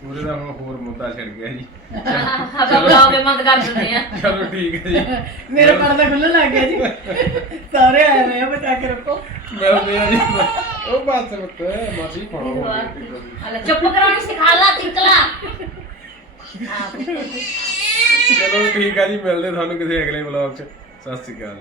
ਉਹਦੇ ਦਾ ਹੁਣ ਹੋਰ ਮੁੱਦਾ ਛਿੜ ਗਿਆ ਜੀ। ਆਪਾਂ ਬੁਲਾਓਗੇ ਬੰਦ ਕਰ ਦਿੰਦੇ ਆ। ਚਲੋ ਠੀਕ ਹੈ ਜੀ। ਮੇਰਾ ਪਰਦਾ ਖੁੱਲਣ ਲੱਗ ਗਿਆ ਜੀ। ਸਾਰੇ ਆਏ ਹੋਏ ਆ ਬਚਾ ਕੇ ਰੱਖੋ। ਮੈਂ ਮੇਰਾ ਜੀ ਉਹ ਬਸ ਮੁੱਕ ਮਾਸੀ ਫੜੋ ਹਲਾ ਚੁੱਪ ਕਰਾਉਣੀ ਸਿਖਾ ਲਾ ਤਿਕਲਾ ਚਲੋ ਠੀਕ ਆ ਜੀ ਮਿਲਦੇ ਤੁਹਾਨੂੰ ਕਿਸੇ ਅਗਲੇ ਵਲੌਗ 'ਚ। ਸਤਿ ਸ਼੍ਰੀ ਅਕਾਲ।